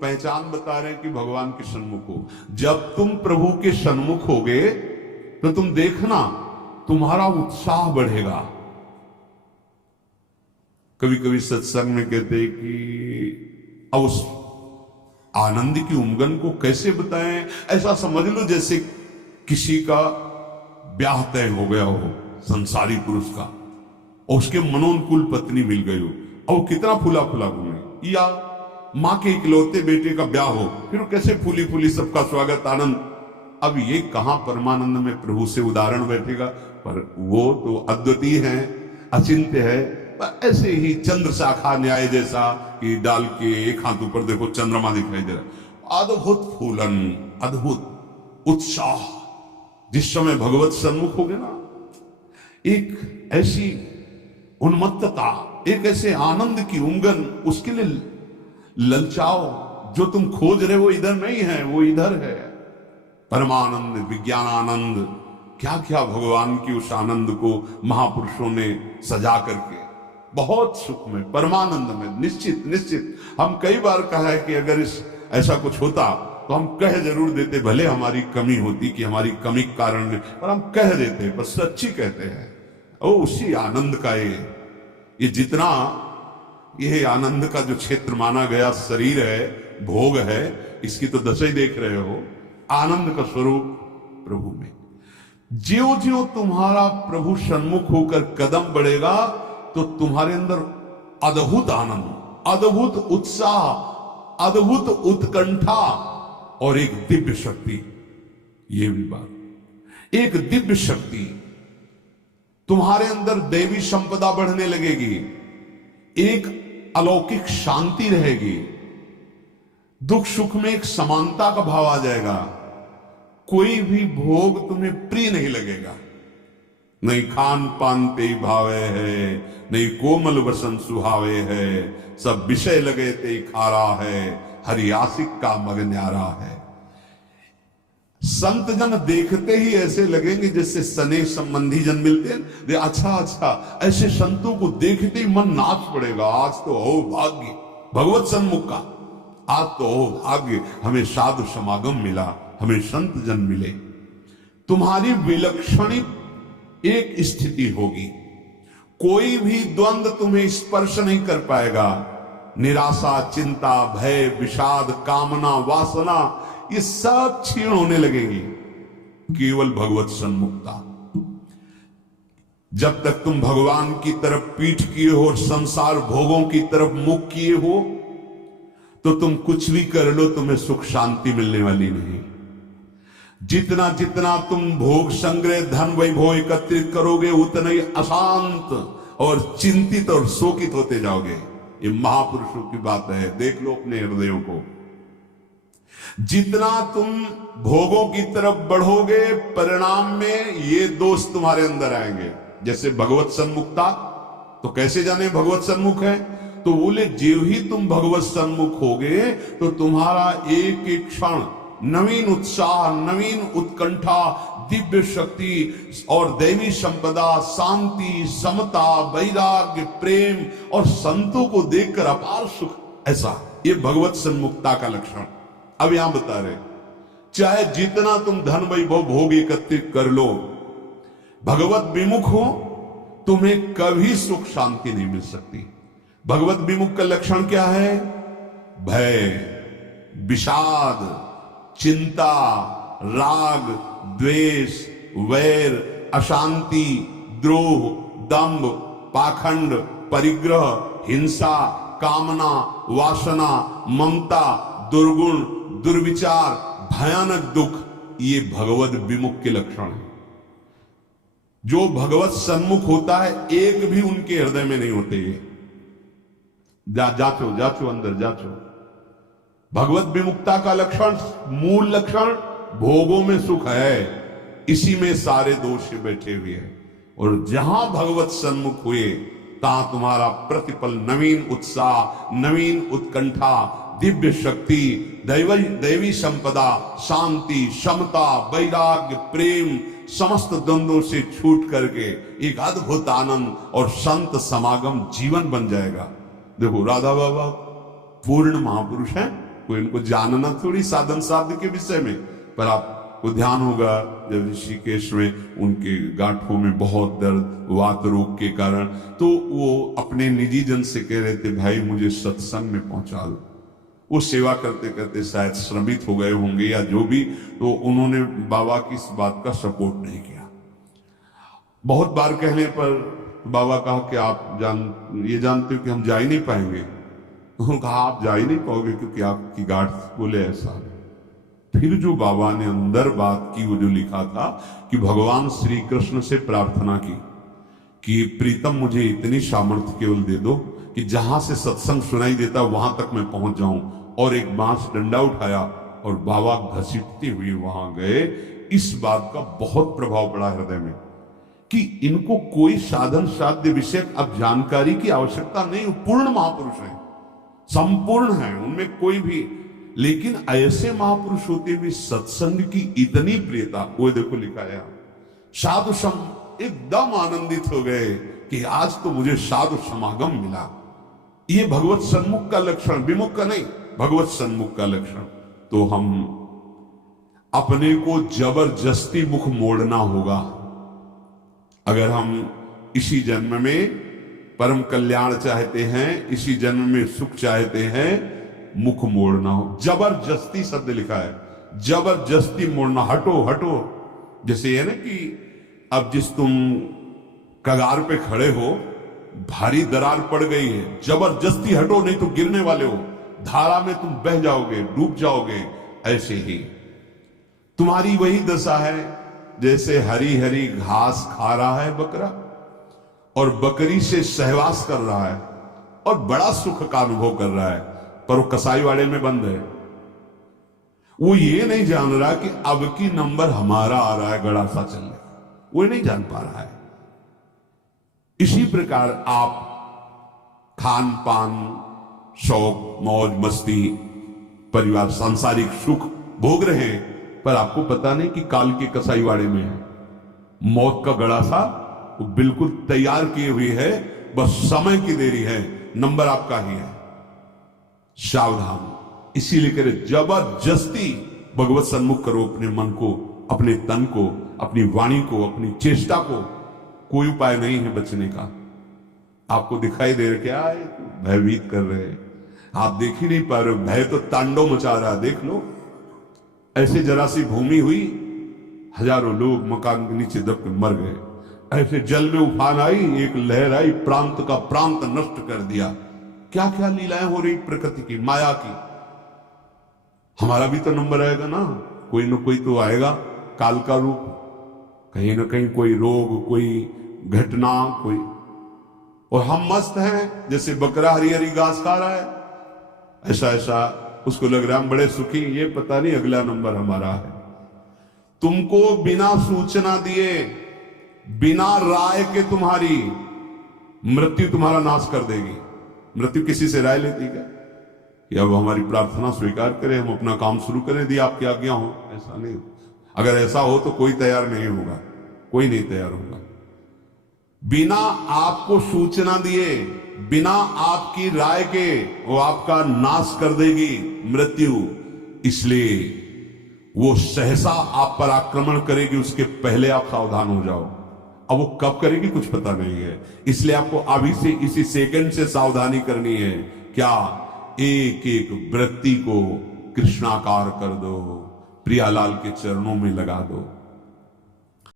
पहचान बता रहे हैं कि भगवान के सन्मुख हो। जब तुम प्रभु के सन्मुख होगे तो तुम देखना तुम्हारा उत्साह बढ़ेगा। कभी कभी सत्संग में कहते हैं कि अब उस आनंद की उमंगन को कैसे बताएं। ऐसा समझ लो जैसे किसी का ब्याह तय हो गया हो संसारी पुरुष का, और उसके मनोनुकूल पत्नी मिल गई हो, और वो कितना फूला फूला घूमे। या मां के इकलौते बेटे का ब्याह हो, फिर कैसे फूली फूली सबका स्वागत आनंद। अब ये कहां परमानंद में प्रभु से उदाहरण बैठेगा। पर वो तो अद्वितीय है, अचिंत्य है। ऐसे ही चंद्र शाखा न्याय जैसा कि डाल के एक हाथ ऊपर देखो चंद्रमा दिखाई दे रहा। अद्भुत फूलन, अद्भुत उत्साह। जिस समय भगवत सन्मुख हो गए ना, एक ऐसी उन्मत्तता, एक ऐसे आनंद की उमंगन, उसके लिए ललचाओ। जो तुम खोज रहे हो इधर नहीं है, वो इधर है। परमानंद, विज्ञान आनंद, क्या क्या भगवान की उस आनंद को महापुरुषों ने सजा करके बहुत सुख में, परमानंद में। निश्चित निश्चित हम कई बार कहा है कि अगर ऐसा कुछ होता तो हम कह जरूर देते, भले हमारी कमी होती कि हमारी कमी के कारण, पर हम कह देते, पर सच्ची कहते हैं। ओ उसी आनंद का ये जितना ये आनंद का जो क्षेत्र माना गया शरीर है, भोग है, इसकी तो दशा देख रहे हो। आनंद का स्वरूप प्रभु में। ज्यों ज्यों तुम्हारा प्रभु सन्मुख होकर कदम बढ़ेगा तो तुम्हारे अंदर अद्भुत आनंद, अद्भुत उत्साह, अद्भुत उत्कंठा और एक दिव्य शक्ति। ये भी बात, एक दिव्य शक्ति तुम्हारे अंदर, दैवी संपदा बढ़ने लगेगी, एक अलौकिक शांति रहेगी, दुख सुख में एक समानता का भाव आ जाएगा। कोई भी भोग तुम्हें प्रिय नहीं लगेगा। नहीं खान पान ते भावे है, नहीं कोमल वसन सुहावे है, सब विषय लगे ते खारा है, हरि आशिक का मग न्यारा है। संत जन देखते ही ऐसे लगेंगे जैसे सने संबंधी जन मिलते हैं। अच्छा अच्छा, ऐसे संतों को देखते ही मन नाच पड़ेगा। आज तो हो भाग्य भगवत सन्मुख का, आज तो हो भाग्य, हमें साधु समागम मिला, हमें संत जन मिले। तुम्हारी विलक्षण एक स्थिति होगी, कोई भी द्वंद्व तुम्हें स्पर्श नहीं कर पाएगा। निराशा, चिंता, भय, विषाद, कामना, वासना, ये सब क्षीण होने लगेगी। केवल भगवत सन्मुखता। जब तक तुम भगवान की तरफ पीठ किए हो और संसार भोगों की तरफ मुख किए हो, तो तुम कुछ भी कर लो, तुम्हें सुख शांति मिलने वाली नहीं। जितना जितना तुम भोग संग्रह, धन वैभव एकत्रित करोगे, उतना ही अशांत और चिंतित और शोकित होते जाओगे। ये महापुरुषों की बात है, देख लो अपने हृदयों को। जितना तुम भोगों की तरफ बढ़ोगे, परिणाम में ये दोष तुम्हारे अंदर आएंगे। जैसे भगवत सन्मुखता, तो कैसे जाने भगवत सन्मुख है? तो बोले जो ही तुम भगवत सन्मुख होगे तो तुम्हारा एक एक क्षण नवीन उत्साह, नवीन उत्कंठा, दिव्य शक्ति और दैवी संपदा, शांति, समता, वैराग्य, प्रेम और संतों को देखकर अपार सुख। ऐसा ये भगवत सन्मुखता का लक्षण। अब यहां बता रहे, चाहे जितना तुम धन वैभव भोग एकत्रित कर लो, भगवत विमुख हो, तुम्हें कभी सुख शांति नहीं मिल सकती। भगवत विमुख का लक्षण क्या है? भय, विषाद, चिंता, राग, द्वेष, वैर, अशांति, द्रोह, दंभ, पाखंड, परिग्रह, हिंसा, कामना, वासना, ममता, दुर्गुण, दुर्विचार, भयानक दुख, ये भगवत विमुख के लक्षण है। जो भगवत सन्मुख होता है, एक भी उनके हृदय में नहीं होते। ये जाचो जाचो, अंदर जाचो। भगवत विमुक्ता का लक्षण, मूल लक्षण, भोगों में सुख है, इसी में सारे दोष बैठे हुए हैं। और जहां भगवत सन्मुख हुए, तहां तुम्हारा प्रतिपल नवीन उत्साह, नवीन उत्कंठा, दिव्य शक्ति, दैवी संपदा, शांति, समता, वैराग्य, प्रेम, समस्त द्वंद्वों से छूट करके एक अद्भुत आनंद और संत समागम जीवन बन जाएगा। देखो राधा बाबा पूर्ण महापुरुष हैं, कोई उनको जानना थोड़ी साधन साध्य के विषय में, पर आपको ध्यान होगा जब ऋषिकेश में उनके गांठों में बहुत दर्द वात रोग के कारण, तो वो अपने निजी जन से कह रहे थे भाई मुझे सत्संग में पहुंचा दो। वो सेवा करते करते शायद श्रमित हो गए होंगे या जो भी, तो उन्होंने बाबा की इस बात का सपोर्ट नहीं किया। बहुत बार कहने पर बाबा कहा कि आप ये जानते हो कि हम जा ही नहीं पाएंगे। उन्होंने कहा आप जा ही नहीं पाओगे क्योंकि आपकी गांठ, बोले ऐसा। फिर जो बाबा ने अंदर बात की, वो जो लिखा था कि भगवान श्री कृष्ण से प्रार्थना की कि प्रीतम मुझे इतनी सामर्थ्य केवल दे दो कि जहां से सत्संग सुनाई देता वहां तक मैं पहुंच जाऊं, और एक बांस डंडा उठाया और बाबा घसीटते हुए वहां गए। इस बात का बहुत प्रभाव पड़ा हृदय में कि इनको कोई साधन साध्य विषय अब जानकारी की आवश्यकता नहीं, पूर्ण महापुरुष है, संपूर्ण है, उनमें कोई भी, लेकिन ऐसे महापुरुष होते हुए सत्संग की इतनी प्रियता। वो देखो लिखा है साधु सम, एकदम आनंदित हो गए कि आज तो मुझे साधु समागम मिला। ये भगवत सन्मुख का लक्षण, विमुख का नहीं, भगवत सन्मुख का लक्षण। तो हम अपने को जबरदस्ती मुख मोड़ना होगा। अगर हम इसी जन्म में परम कल्याण चाहते हैं, इसी जन्म में सुख चाहते हैं, मुख मोड़ना हो। जबरदस्ती शब्द लिखा है, जबरदस्ती मोड़ना, हटो हटो। जैसे ये ना कि अब जिस तुम कगार पे खड़े हो, भारी दरार पड़ गई है, जबरदस्ती हटो नहीं तो गिरने वाले हो, धारा में तुम बह जाओगे, डूब जाओगे। ऐसे ही तुम्हारी वही दशा है जैसे हरी हरी घास खा रहा है बकरा और बकरी से सहवास कर रहा है और बड़ा सुख का अनुभव कर रहा है, पर वो कसाई वाड़े में बंद है। वो ये नहीं जान रहा कि अब की नंबर हमारा आ रहा है गड़ा सा चलने, वो नहीं जान पा रहा है। इसी प्रकार आप खान पान, शौक, मौज मस्ती, परिवार, सांसारिक सुख भोग रहे हैं, पर आपको पता नहीं कि काल के कसाई वाड़े में है। मौत का गड़ा सा वो बिल्कुल तैयार किए हुए है, बस समय की देरी है, नंबर आपका ही है। सावधान। इसीलिए कह रहे जबरदस्ती भगवत सन्मुख करो अपने मन को, अपने तन को, अपनी वाणी को, अपनी चेष्टा को। कोई उपाय नहीं है बचने का। आपको दिखाई दे रहा क्या है, भयभीत कर रहे हैं, आप देख ही नहीं पा रहे, भय तो तांडव मचा रहा है। देख लो, ऐसे जरा सी भूमि हुई, हजारों लोग मकान के नीचे दब के मर गए। ऐसे जल में उफान आई, एक लहर आई, प्रांत का प्रांत नष्ट कर दिया। क्या क्या लीलाएं हो रही प्रकृति की, माया की। हमारा भी तो नंबर आएगा ना, कोई ना कोई तो आएगा, काल का रूप, कहीं ना कहीं कोई रोग, कोई घटना, कोई। और हम मस्त हैं जैसे बकरा हरी हरी घास खा रहा है, ऐसा ऐसा उसको लग रहा है हम बड़े सुखी, ये पता नहीं अगला नंबर हमारा है। तुमको बिना सूचना दिए, बिना राय के तुम्हारी मृत्यु तुम्हारा नाश कर देगी। मृत्यु किसी से राय लेती क्या कि अब हमारी प्रार्थना स्वीकार करें, हम अपना काम शुरू करें, दी आपकी आज्ञा हो? ऐसा नहीं हो। अगर ऐसा हो तो कोई तैयार नहीं होगा, कोई नहीं तैयार होगा। बिना आपको सूचना दिए, बिना आपकी राय के वो आपका नाश कर देगी मृत्यु। इसलिए वो सहसा आप पर आक्रमण करेगी, उसके पहले आप सावधान हो जाओ। अब वो कब करेगी कुछ पता नहीं है, इसलिए आपको अभी से, इसी सेकंड से सावधानी करनी है। क्या? एक एक वृत्ति को कृष्णाकार कर दो, प्रियालाल के चरणों में लगा दो।